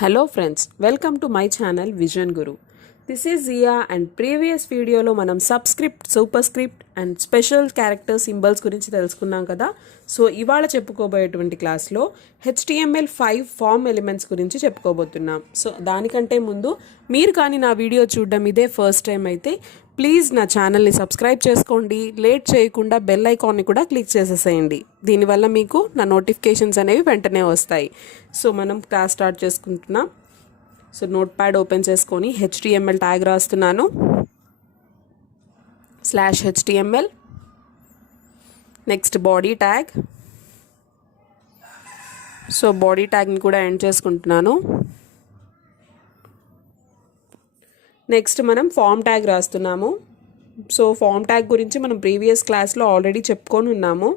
Hello friends, welcome to my channel visionguru. This is Zia and previous video lo manam subscript, superscript and special character symbols gurinchi telusukunnam kada. So ivala cheppukoboyetuvanti class lo HTML5 form elements gurinchi cheppukobothunam. So danikante mundu meer kaani na video చూడడం ఇదే first time అయితే please నా ఛానల్ని subscribe చేసుకోండి. Late చేయకుండా bell ఐకాన్ని కూడా click చేసేసేయండి. దీనివల్ల మీకు నా నోటిఫికేషన్స్ అనేవి వెంటనే వస్తాయి. సో మనం క్లాస్ స్టార్ట్ చేసుకుంటున్నాం. సో నోట్ ప్యాడ్ ఓపెన్ చేసుకొని HTML ట్యాగ్ రాస్తున్నాను. /HTML. Next body tag. So body ట్యాగ్ని కూడా ఎండ్ చేసుకుంటున్నాను. నెక్స్ట్ మనం ఫామ్ ట్యాగ్ రాస్తున్నాము. సో ఫామ్ ట్యాగ్ గురించి మనం ప్రీవియస్ క్లాస్లో ఆల్రెడీ చెప్పుకొని ఉన్నాము.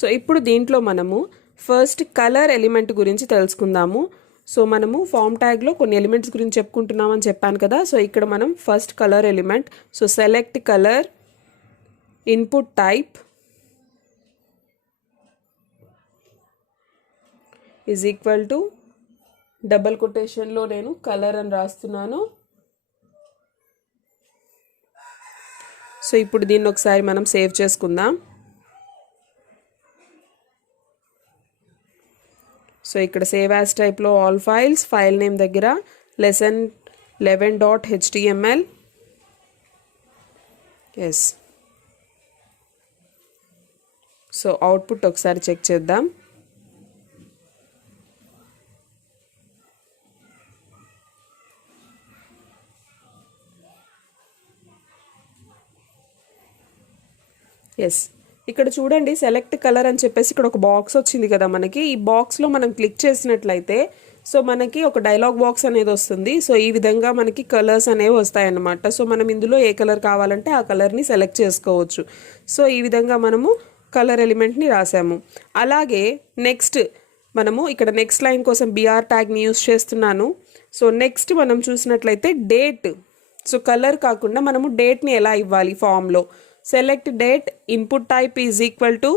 సో ఇప్పుడు దీంట్లో మనము ఫస్ట్ కలర్ ఎలిమెంట్ గురించి తెలుసుకుందాము. సో మనము ఫామ్ ట్యాగ్లో కొన్ని ఎలిమెంట్స్ గురించి చెప్పుకుంటున్నామని చెప్పాను కదా. సో ఇక్కడ మనం first colour element. So select colour, input type is equal to double కొటేషన్లో నేను కలర్ అని రాస్తున్నాను. సో ఇప్పుడు దీన్ని ఒకసారి మనం సేవ్ చేసుకుందాం. సో ఇక్కడ సేవ్ యాజ్ టైప్లో ఆల్ ఫైల్స్, ఫైల్ నేమ్ దగ్గర lesson11.html. ఎస్. సో అవుట్పుట్ ఒకసారి చెక్ చేద్దాం. ఎస్, ఇక్కడ చూడండి సెలెక్ట్ కలర్ అని చెప్పేసి ఇక్కడ ఒక బాక్స్ వచ్చింది కదా మనకి. ఈ బాక్స్లో మనం క్లిక్ చేసినట్లయితే సో మనకి ఒక డైలాగ్ బాక్స్ అనేది వస్తుంది. సో ఈ విధంగా మనకి కలర్స్ అనేవి వస్తాయన్నమాట. సో మనం ఇందులో ఏ కలర్ కావాలంటే ఆ కలర్ని సెలెక్ట్ చేసుకోవచ్చు. సో ఈ విధంగా మనము కలర్ ఎలిమెంట్ని రాసాము. అలాగే నెక్స్ట్ మనము ఇక్కడ నెక్స్ట్ లైన్ కోసం BR ట్యాగ్ని యూస్ చేస్తున్నాను. సో నెక్స్ట్ మనం చూసినట్లయితే డేట్. సో కలర్ కాకుండా మనము డేట్ని ఎలా ఇవ్వాలి ఫామ్లో. Select date, input type is equal to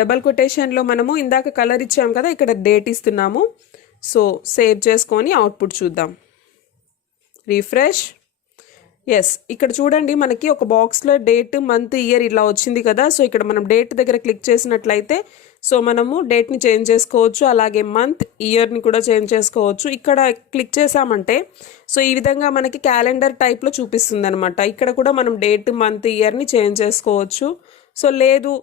double కొటేషన్లో మనము ఇందాక కలర్ ఇచ్చాము కదా, ఇక్కడ డేట్ ఇస్తున్నాము. సో సేవ్ చేసుకొని అవుట్పుట్ చూద్దాం. రీఫ్రెష్. ఎస్, ఇక్కడ చూడండి మనకి ఒక బాక్స్లో డేట్, మంత్, ఇయర్ ఇలా వచ్చింది కదా. సో ఇక్కడ మనం డేట్ దగ్గర క్లిక్ చేసినట్లయితే సో మనము డేట్ని చేంజ్ చేసుకోవచ్చు. అలాగే మంత్, ఇయర్ని కూడా చేంజ్ చేసుకోవచ్చు. ఇక్కడ క్లిక్ చేసామంటే సో ఈ విధంగా మనకి క్యాలెండర్ టైప్లో చూపిస్తుంది అనమాట. ఇక్కడ కూడా మనం డేట్, మంత్, ఇయర్ని చేంజ్ చేసుకోవచ్చు. సో లేదు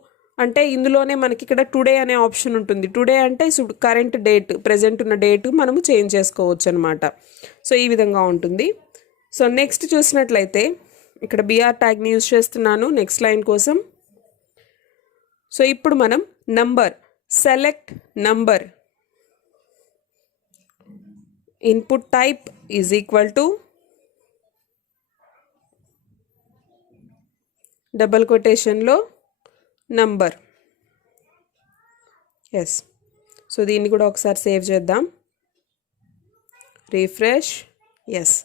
అంటే ఇందులోనే మనకి ఇక్కడ టుడే అనే ఆప్షన్ ఉంటుంది. టుడే అంటే కరెంట్ డేట్, ప్రెజెంట్ ఉన్న డేట్ మనము చేంజ్ చేసుకోవచ్చు అనమాట. సో ఈ విధంగా ఉంటుంది. సో నెక్స్ట్ చూసినట్లయితే ఇక్కడ BR ట్యాగ్ని యూజ్ చేస్తున్నాను నెక్స్ట్ లైన్ కోసం. సో ఇప్పుడు మనం number, select number, input type is equal to double కొటేషన్లో నంబర్. ఎస్. సో దీన్ని కూడా ఒకసారి సేవ్ చేద్దాం. రీఫ్రెష్. ఎస్,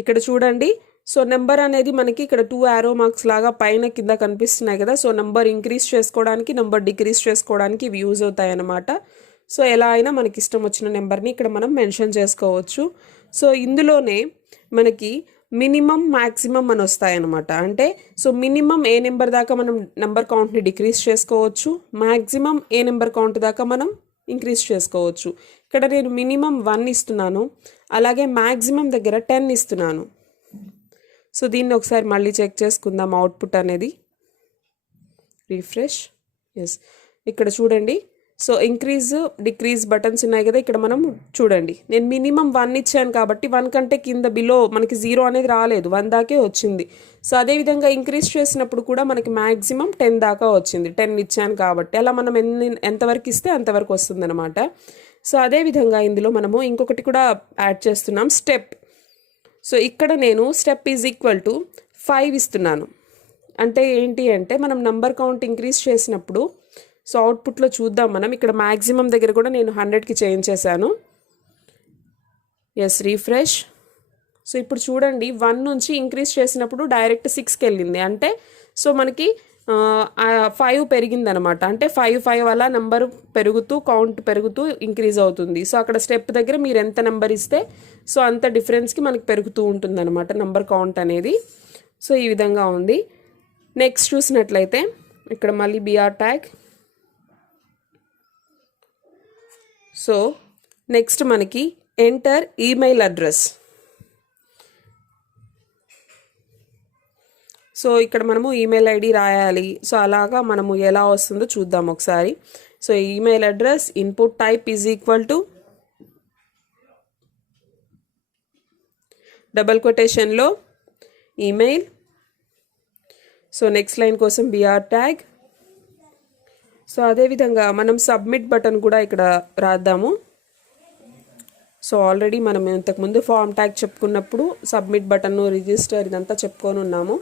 ఇక్కడ చూడండి సో నెంబర్ అనేది మనకి ఇక్కడ 2 యారో మార్క్స్ లాగా పైన కింద కనిపిస్తున్నాయి కదా. సో నెంబర్ ఇంక్రీజ్ చేసుకోవడానికి, నెంబర్ డిక్రీజ్ చేసుకోవడానికి ఇవి యూజ్ అవుతాయి అన్నమాట. సో ఎలా అయినా మనకి ఇష్టం వచ్చిన నెంబర్ని ఇక్కడ మనం మెన్షన్ చేసుకోవచ్చు. సో ఇందులోనే మనకి మినిమం, మ్యాక్సిమం అని వస్తాయన్నమాట. అంటే సో మినిమం ఏ నెంబర్ దాకా మనం నెంబర్ కౌంట్ని డిక్రీజ్ చేసుకోవచ్చు, మ్యాక్సిమం ఏ నెంబర్ కౌంట్ దాకా మనం ఇంక్రీజ్ చేసుకోవచ్చు. ఇక్కడ నేను మినిమం 1 ఇస్తున్నాను, అలాగే మ్యాక్సిమం దగ్గర 10 ఇస్తున్నాను. సో దీన్ని ఒకసారి మళ్ళీ చెక్ చేసుకుందాం అవుట్పుట్ అనేది. రీఫ్రెష్. ఎస్, ఇక్కడ చూడండి సో ఇంక్రీజ్, డిక్రీజ్ బటన్స్ ఉన్నాయి కదా. ఇక్కడ మనం చూడండి నేను మినిమం 1 ఇచ్చాను కాబట్టి 1 కంటే కింద బిలో మనకి 0 అనేది రాలేదు, 1 దాకే వచ్చింది. సో అదేవిధంగా ఇంక్రీజ్ చేసినప్పుడు కూడా మనకి మ్యాక్సిమం 10 దాకా వచ్చింది, 10 ఇచ్చాను కాబట్టి. అలా మనం ఎంతవరకు ఇస్తే అంతవరకు వస్తుంది అనమాట. సో అదేవిధంగా ఇందులో మనము ఇంకొకటి కూడా యాడ్ చేస్తున్నాం, స్టెప్. సో ఇక్కడ నేను స్టెప్ ఈజ్ ఈక్వల్ టు 5 ఇస్తున్నాను. అంటే ఏంటి అంటే మనం నంబర్ కౌంట్ ఇంక్రీజ్ చేసినప్పుడు సో అవుట్పుట్లో చూద్దాం మనం. ఇక్కడ మ్యాక్సిమం దగ్గర కూడా నేను 100కి చేంజ్ చేశాను. Yes, refresh. సో ఇప్పుడు చూడండి 1 నుంచి ఇంక్రీజ్ చేసినప్పుడు డైరెక్ట్ 6కి వెళ్ళింది. అంటే సో మనకి 5 పెరిగిందనమాట. అంటే 5 అలా నెంబర్ పెరుగుతూ కౌంట్ పెరుగుతూ ఇంక్రీజ్ అవుతుంది. సో అక్కడ స్టెప్ దగ్గర మీరు ఎంత నెంబర్ ఇస్తే సో అంత డిఫరెన్స్కి మనకి పెరుగుతూ ఉంటుందన్నమాట నెంబర్ కౌంట్ అనేది. సో ఈ విధంగా ఉంది. నెక్స్ట్ చూసినట్లయితే ఇక్కడ మళ్ళీ బిఆర్ ట్యాగ్. సో నెక్స్ట్ మనకి ఎంటర్ ఈమెయిల్ అడ్రస్. సో ఇక్కడ మనము ఈమెయిల్ ఐడి రాయాలి. సో అలాగా మనము ఎలా వస్తుందో చూద్దాం ఒకసారి. So email address input type is equal to double కొటేషన్లో ఈమెయిల్. సో నెక్స్ట్ లైన్ కోసం బిఆర్ ట్యాగ్. సో అదేవిధంగా మనం సబ్మిట్ బటన్ కూడా ఇక్కడ రాద్దాము. సో ఆల్రెడీ మనం ఇంతకుముందు ఫామ్ ట్యాగ్ చెప్పుకున్నప్పుడు సబ్మిట్ బటన్ రిజిస్టర్ ఇదంతా చెప్పుకొని ఉన్నాము.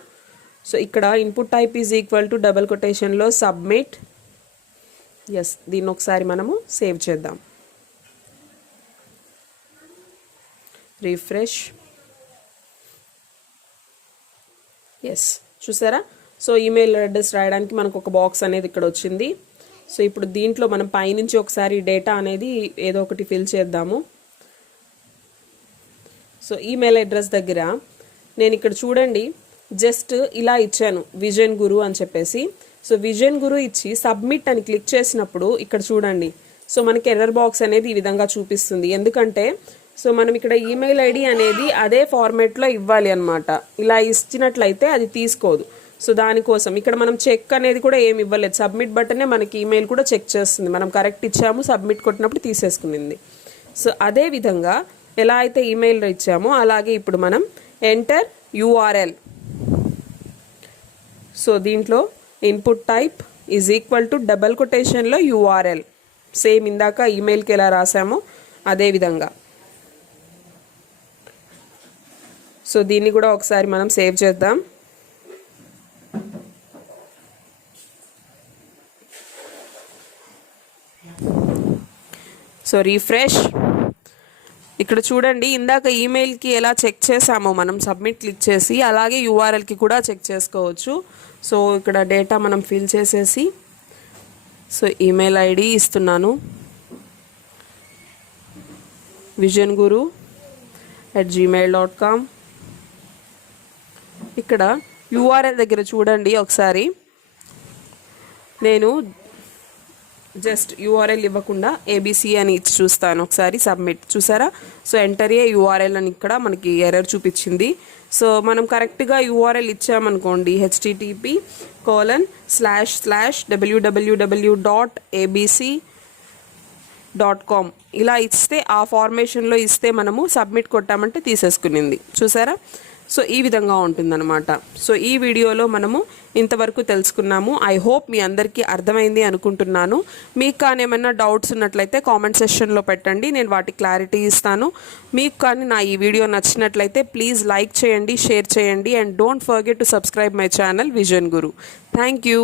సో ఇక్కడ input type is equal to double కొటేషన్లో సబ్మిట్. ఎస్, దీన్ని ఒకసారి మనము సేవ్ చేద్దాం. రిఫ్రెష్. ఎస్, చూసారా? సో ఈమెయిల్ అడ్రస్ రాయడానికి మనకు ఒక బాక్స్ అనేది ఇక్కడ వచ్చింది. సో ఇప్పుడు దీంట్లో మనం పైనుంచి ఒకసారి డేటా అనేది ఏదో ఒకటి ఫిల్ చేద్దాము. సో ఈమెయిల్ అడ్రస్ దగ్గర నేను ఇక్కడ చూడండి జస్ట్ ఇలా ఇచ్చాను విజన్ గురు అని చెప్పేసి. సో విజన్ గురు ఇచ్చి సబ్మిట్ అని క్లిక్ చేసినప్పుడు ఇక్కడ చూడండి సో మనకి ఎర్రర్ బాక్స్ అనేది ఈ విధంగా చూపిస్తుంది. ఎందుకంటే సో మనం ఇక్కడ ఈమెయిల్ ఐడి అనేది అదే ఫార్మేట్లో ఇవ్వాలి అనమాట. ఇలా ఇచ్చినట్లయితే అది తీసుకోదు. సో దానికోసం ఇక్కడ మనం చెక్ అనేది కూడా ఏమి ఇవ్వలేదు. సబ్మిట్ బటనే మనకి ఈమెయిల్ కూడా చెక్ చేస్తుంది. మనం కరెక్ట్ ఇచ్చాము, సబ్మిట్ కొట్టినప్పుడు తీసేసుకునింది. సో అదే విధంగా ఎలా అయితే ఈమెయిల్ ఇచ్చామో అలాగే ఇప్పుడు మనం ఎంటర్ యూఆర్ఎల్. సో దీంట్లో input type is equal to double కొటేషన్లో యూఆర్ఎల్. సేమ్ ఇందాక ఈమెయిల్కి ఎలా రాసామో అదే విధంగా. సో దీన్ని కూడా ఒకసారి మనం సేవ్ చేద్దాం. So refresh. ఇక్కడ చూడండి ఇందాక ఈమెయిల్కి ఎలా చెక్ చేసామో మనం సబ్మిట్ క్లిక్ చేసి అలాగే యూఆర్ఎల్కి కూడా చెక్ చేసుకోవచ్చు. సో ఇక్కడ డేటా మనం ఫిల్ చేసేసి సో ఈమెయిల్ ఐడి ఇస్తున్నాను visionguru@gmail.com. ఇక్కడ యూఆర్ఎల్ దగ్గర చూడండి ఒకసారి నేను జస్ట్ యూఆర్ఎల్ ఇవ్వకుండా ఏబీసీ అని ఇచ్చి చూస్తాను ఒకసారి. సబ్మిట్ చూసారా? సో ఎంటర్ ఏ యూఆర్ఎల్ అని ఇక్కడ మనకి ఎర్రర్ చూపించింది. సో మనం కరెక్ట్గా యూఆర్ఎల్ ఇచ్చామనుకోండి http://www.abc.com ఇలా ఇస్తే ఆ ఫార్మేషన్లో ఇస్తే మనము సబ్మిట్ కొట్టామంటే తీసేసుకునింది. చూసారా? సో ఈ విధంగా ఉంటుందన్నమాట. సో ఈ వీడియోలో మనము ఇంతవరకు తెలుసుకున్నాము. ఐ హోప్ మీ అందరికీ అర్థమైంది అనుకుంటున్నాను. మీకు కానీ ఏమైనా డౌట్స్ ఉన్నట్లయితే కామెంట్ సెక్షన్లో పెట్టండి, నేను వాటి క్లారిటీ ఇస్తాను. మీకు కానీ నా ఈ వీడియో నచ్చినట్లయితే ప్లీజ్ లైక్ చేయండి, షేర్ చేయండి and don't forget to subscribe my channel vision Guru. Thank you.